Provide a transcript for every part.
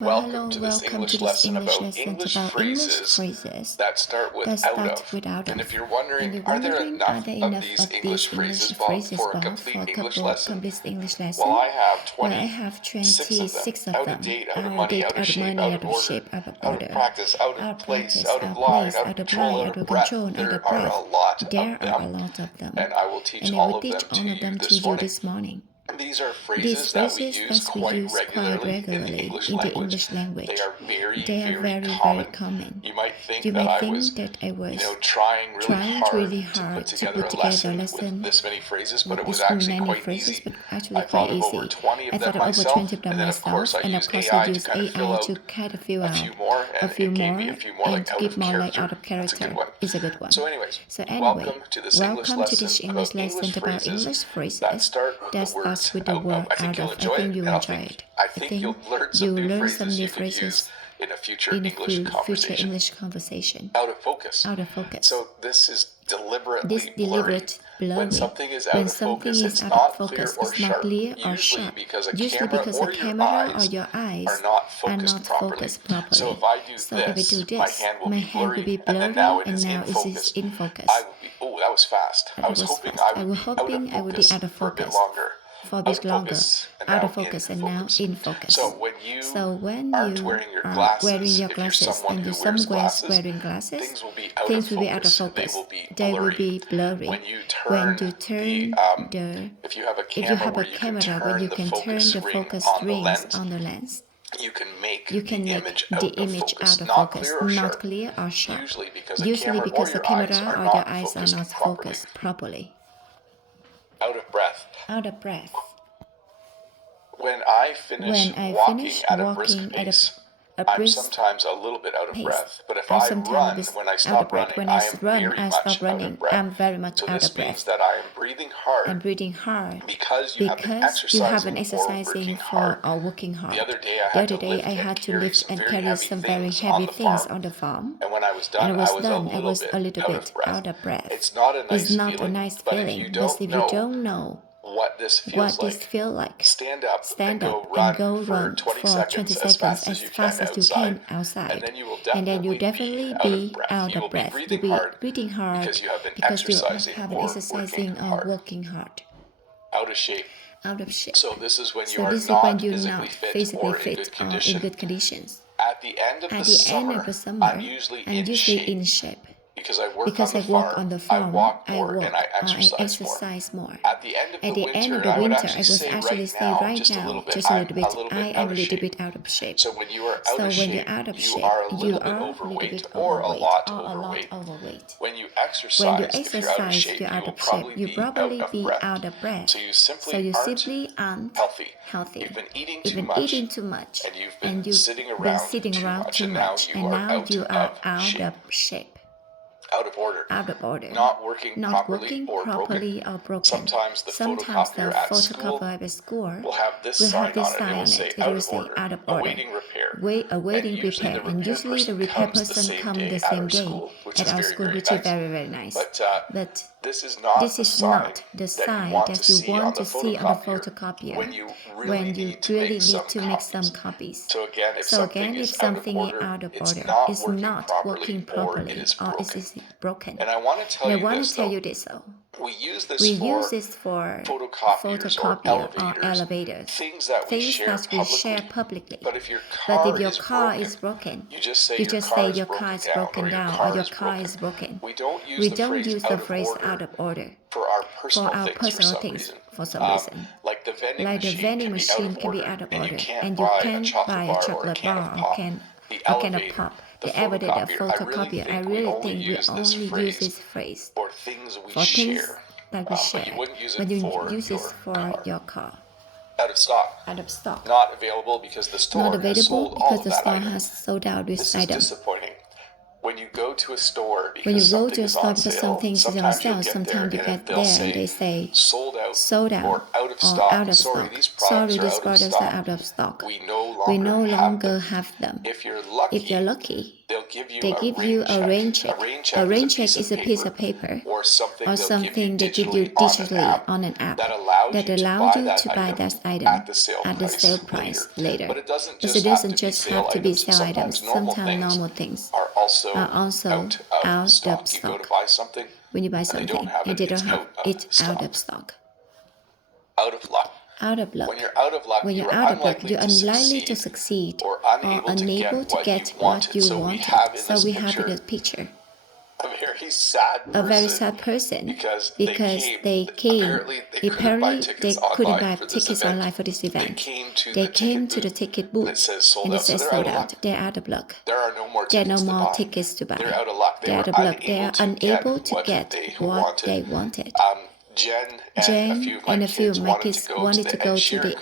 Welcome to this Welcome English to this lesson English about lesson English about English phrases phrases that start with that out start of. with out And of. if you're And wondering, you're are there wondering, are enough there of enough these of English these English phrases, Bob, phrases, for a Bob, complete for a English couple lesson? complete English Well, lesson? I have Well, I have 26 of them. 26 of Out of them. date, out of Out of money, date, out of out of shape, money, out of out of order, shape, out of out of order, practice, out out of of place, practice, out out of of line, place, out of out of control, line, out out of of breath. control, out There of are a breath. lot There of are a them, lot of them. and I will teach And I all will of them teach to all of you them to this you morning. this morning. These are These phrases that we phrases use that we quite use quite regularly in the regularly English in the language. English language. They are very, They are very very common. common. You might think You that might I think was, that I was trying really really hard to put hard to together put a together a lesson with lesson this many phrases, but with it was this actually many quite phrases, easy. but actually I thought quite of over easy. 20 I of them thought of over 20 myself, of them and then of course myself, I and of used course I AI to used kind of fill AI to out kind of fill a out few more, a and few it gave more me a few more and like to out give of more like character. out of That's a good character. one. Is a good one. So anyways, So anyway, welcome to this English welcome to lesson this about English lesson English about phrases English that phrases start with that the words starts with the out of. word I think out you'll of. I enjoy think it, you and enjoy it. I I think think you'll learn some you new learn some phrases new you could use phrases in a future in a English future conversation. English conversation. Out of focus. Out of focus. So this is This deliberately deliberate blurry. When blurry. something is When out of something focus, is it's out of not clear focus, or it's not sharp, clear or usually sharp. because a Usually camera because a or your camera or eyes your are eyes not are focused not properly. focused So properly. if I do So if I do this, my this, hand will my be hand will blurry, be and then now blurry, it and is now in it is focus. in focus. I would be, oh, that was fast. I That was was hoping fast. I I would was be out hoping of I would be focus out of for a bit focus longer. for a Out bit of longer. focus, and Out now of focus in and now focus. in focus. So when you So when aren't you wearing your are wearing glasses, your if you're glasses someone and who you're wears someone glasses, wearing glasses, things will be out of things will be out of focus. They focus. will be They will blurry. be blurry. When you When turn you the, turn the if you have a if you camera have where a you can camera when turn you the can turn focus the ring focus on the rings lens, on the lens, you can make you can the make image the out of image out focus, of not focus, clear or not sharp. clear or sharp. Usually because a Usually camera or because the your eyes camera are or your not eyes are focused not properly. focused properly. Out of breath. Out of breath. When I finish When I walking finish at a brisk walking at pace, a I'm brisk sometimes a little bit out of pace, breath. But if I I sometimes run, when I out of stop breath. running, When I am run, very I stop much out of running. breath. I'm very much So out this of means breath. that I am breathing hard I'm breathing hard because you have been because you have been exercising or exercising working hard. or working The hard. other day I The had other to day lift I and had to carry lift some and very carry heavy some very things on heavy the things farm. on the farm. And when I was And done, I was I was done. a I little was bit a little out bit of breath. out of breath. It's not a It's nice not a feeling, nice but if you feeling, but don't if you know don't know what this what feels this like, feel like, stand up stand and up go and run go for run 20 for 20 seconds as seconds fast as you fast can as you outside, can outside. and then you will And then you definitely definitely be out of be breath. out You will of be breath. You'll breathing be hard breathing hard because you have been because you exercising have been or working exercising or hard. working hard. Out of shape. Out of shape. So this is when you So are this is when not you're physically not fit physically or in fit good or in condition. good conditions. At the end of At the the end of summer, the summer, I'm usually I'm usually in shape because I work because on I the work farm. on the I farm. walk I more and I walk or I exercise more. exercise more. At the end of At the the end winter, of the I would winter, I actually was say actually right say now, right just a now, little bit, just a I'm little a bit, little I bit am out a of little shape. bit out of shape. So when you are out So of when you're shape, out of you shape, are a you little bit are a little overweight bit or a overweight lot or a lot overweight. overweight. When you When you exercise, if you're out of exercise, shape, you're you out will of shape. You probably probably be out of be breath. out of breath. So you So you aren't simply aren't healthy. healthy. You've been eating You've too been much, eating too much, and you've and been you've sitting been around sitting too around much, too and now much, you and are now out you are of out shape, of shape, out of order, out of order, not working not properly working or broken. properly or broken. Sometimes the Sometimes the photocopier at school photocopier at school will have this will have sign this on it. It sign will on say it. It out will of say order, out of order, awaiting repair. awaiting And usually repair. the And repair usually the person repair comes the person same comes day the at same our day school, which at is our very, school, very which is nice. very, very nice. But But this is not this the is sign not the that you sign want to that you see on want the to see on the photocopier when you photocopier really when you need to really make some need to make some copies. copies. So again, if So something again, if is out of something is order, out of it's order, not it's working not working properly, or it properly, is or it broken. is broken. And I want to tell And I you want this to tell though. you this though. We use this We for use this for photocopiers or elevators, things that we share publicly. But if your car is broken, you just say your car is broken down or your car is broken. We don't use the phrase out of order for our personal things for some reason. Like the vending machine can be out of order, and you can't buy a chocolate bar or can of pop. The elevator, the photocopier. I really think we only use this phrase for things we for things share. that we share. But you wouldn't use it But you for use your it for car. your car. Out of stock. Out of stock. Not available because the store Not has available sold all because of the that store item. has sold out this This is item. disappointing. when you go to a store When you because go to a store something because is on something is sale, on sometimes sale, sometimes you get there and they say sold sold out out or out of or stock. out of Sorry, stock. these Sorry, products these are out of products stock. are out of stock. We no We no longer longer have them. have them. If you're If you're lucky, they'll give you they a give rain you a check. rain check. A A rain rain check check is a piece of paper or something or they'll something they give give you you digitally on on an app that that allows allow you you to buy that item at the sale price later. But it doesn't But just it doesn't just have to be sale items. Sometimes Sometimes normal things are also are also out of stock. of You go stock. to buy something When you buy and they something don't have and it, they it's don't have out of it stock. out of stock. Out of luck. Out of luck. When you're out of luck, When you're you're out of luck, unlikely you're unlikely to succeed or or unable to get what you wanted. So we have in this picture a very sad person. a very sad person because they came. Apparently, Apparently, they couldn't buy for this tickets event. online for this event. They They came to the ticket booth and it says sold and it out. So says they're sold out of out. luck. They're out of luck. There are no more There are no tickets to more buy. tickets to buy. They're out of luck. They're out of luck. They are unable to get what they wanted. Jen Jane and a few of my kids wanted to go to the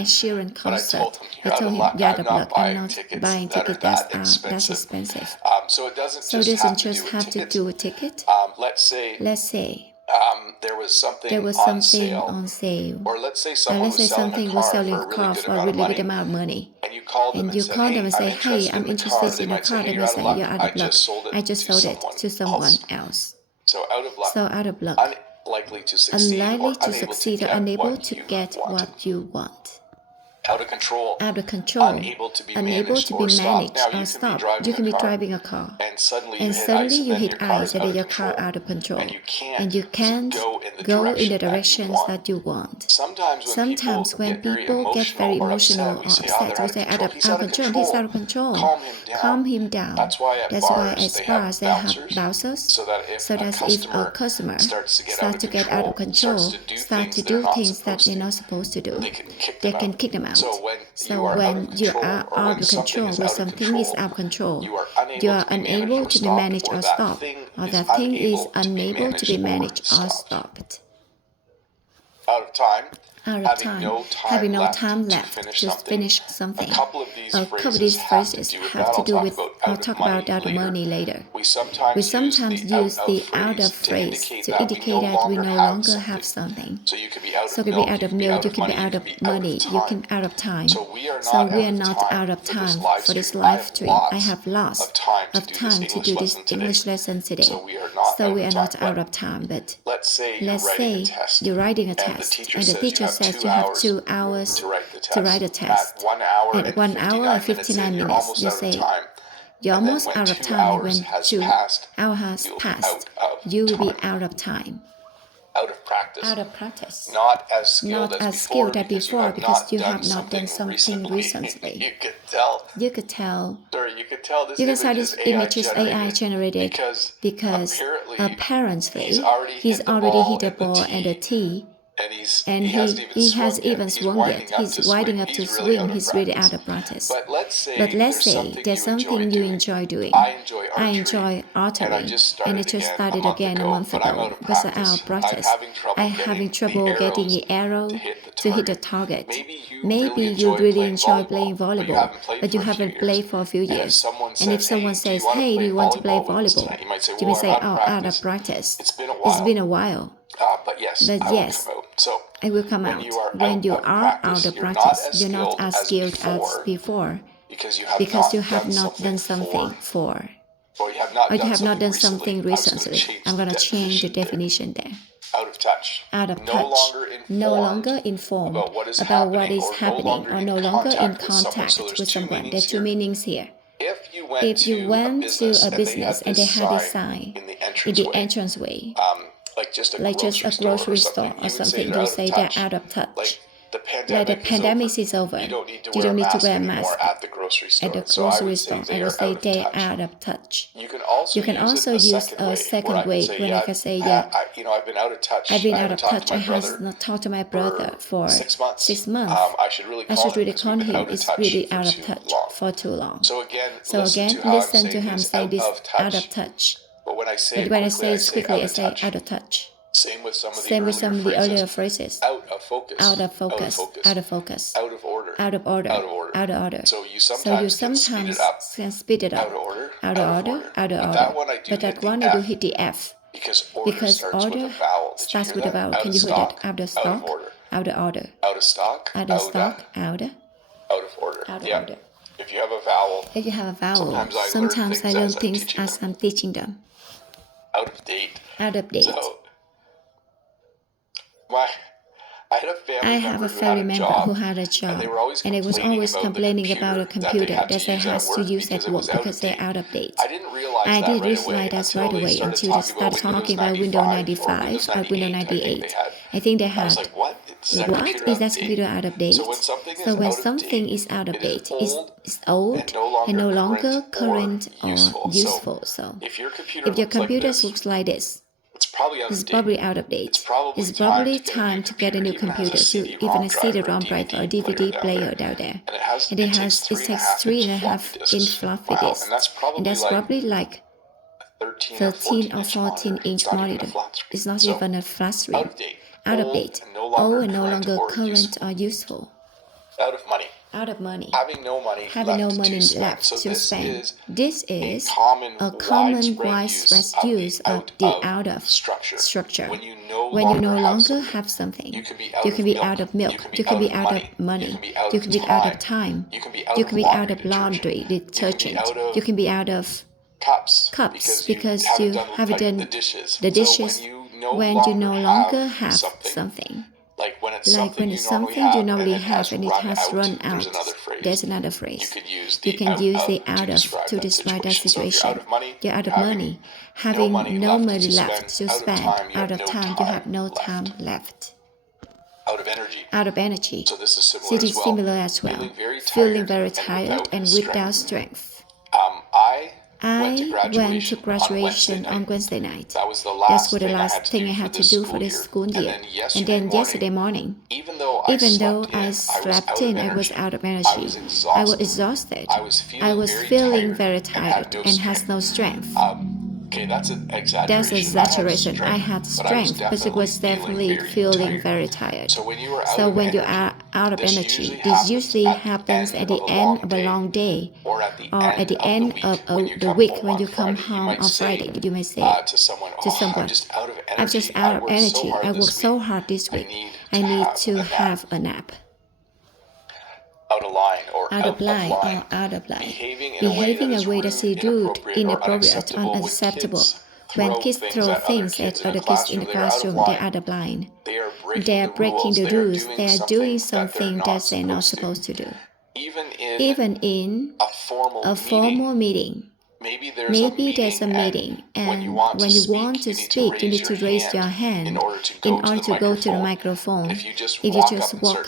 Ed Sheeran concert. I told him, you're out of luck. I'm not buying tickets that's expensive. So it doesn't So it doesn't just have to do with ticket. Let's say there was something on sale. or let's say something was selling a car for a really good amount of money. And you call them and say, hey, I'm interested in a car. They may say, you're out of luck. I just sold it to someone else. So out of luck. Unlikely to succeed or unable to get what you want. Out of control. Unable to be managed or stopped. You can be driving a car. And suddenly you hit ice and then your car out of control. And you can't go in the directions that you want. Sometimes when people get very emotional or upset, we say, he's out of control. Calm him down. That's why at bars they have bouncers. So that if a customer starts to get out of control, start to do things that they're not supposed to do, they can kick them out. So when you are out of control, when something is out of control, you are unable to be managed or stopped, or that thing is unable to be managed or stopped. Out of time. Having no time left to finish something. A couple of these phrases have to do with, I'll talk about out of money later. We sometimes use the out of phrase to indicate that we no longer have something. So you could be out of milk, you can be out of money, you can out of time. So we are not out of time for this live stream. I have lots of time to do this English lesson today. So we are not out of time, but let's say you're writing a test and the teacher says you have 2 hours to write a test. At 1 hour and 59 minutes, you say, you're almost out of time. When 2 hours has passed, you will be out of time. Out of practice. Not as skilled as before because you have not done something recently. You could tell. You can tell this image is AI generated because apparently he's already hit a ball and a tee. And he has even swung yet. He's winding up to swing. He's really out of practice. But let's say there's something you enjoy doing. I enjoy archery, and I just started again a month ago because I'm out of practice. I'm having trouble getting the arrow to hit the target. Maybe you really enjoy playing volleyball, but you haven't played for a few years. And if someone says, hey, do you want to play volleyball? You may say, oh, out of practice. It's been a while. But yes, it will come out. When you are out of practice, you're not as skilled as before because you have not done something for. Or you have not done something recently. I'm going to change the definition there. Out of touch. No longer informed about what is happening or no longer in contact with someone. There are two meanings here. If you went to a business and they had a sign in the entranceway, like just a grocery store or something, you say they're out of touch. Like the pandemic is over. You don't need to wear a mask at the grocery store. I would say they're out of touch. You can also use a second way when I can say, yeah, I've been out of touch. I have not talked to my brother for 6 months. I should really call him. It's really out of touch for too long. So again, listen to him say this out of touch. But when I say it quickly, I say out of touch. Same with some of the earlier phrases. Out of focus. Out of focus. Out of order. Out of order. So you sometimes can speed it up. Out out of order, out of order. But that one I do hit the F. Because order starts with a vowel. Can you hear that? Out of stock, out of order. Out of stock, Out of stock, out of order. Out of Yeah. order. If you have a vowel, If you have a vowel, sometimes I learn things as I'm teaching them. Out of date. Out of date. So, I have a family family member member who had a job, and they was always complaining about a computer that they has to use at work because they're out of date. I didn't realize I that didn't right away realize that right away until they started talking about Windows 95 or Windows 98. I think they I had. was like, what? What? Is that computer out of date? So when something is out of date, it's old and no longer current or useful. So if your computer looks like this, it's probably out of date. It's probably time to get a new computer to even see the ROM drive or DVD player down there. And it takes 3.5 inch floppy disk. And that's probably like 13 or 14 inch monitor. It's not even a flat screen. Out of date. Old and no longer current or useful. Out of money. Out of money. Having no money left to spend. This is a common widespread use of the out of structure. When you no longer have something, you can be out of milk, you can be out of money, you can be out of time, you can be out of laundry detergent, you can be out of cups because you haven't done the dishes when you no longer have something. Like when it's something you normally have and it has run out. There's another phrase. You can use the out of to describe that situation. You're out of money. Having no money left to spend. Out of time, you have no time left. Out of energy. So this is It is similar as well. Feeling very tired and without strength. I went to graduation on Wednesday night. That's what the last thing I had to do for this school year. And then yesterday morning, even though I slept in, I was out of energy. I was exhausted. I was feeling very tired and has no strength. Okay, that's an That's exaggeration. I had strength, but it was definitely feeling very tired. So when you are out of energy, this usually happens at the end of a long day or at the end of the week when you come home on Friday. You may say to someone, I'm just out of energy. I worked so hard this week. I need to have a nap. Out of line or out of line. Behaving in a way that's rude, inappropriate, unacceptable. When kids throw things at other kids in the classroom, they're out of line. They are breaking the rules. They are doing something that they're not supposed to do. Even in a formal meeting. Maybe there's a meeting, and when you want to speak, you need to raise your hand in order to go to the microphone. If you just walk up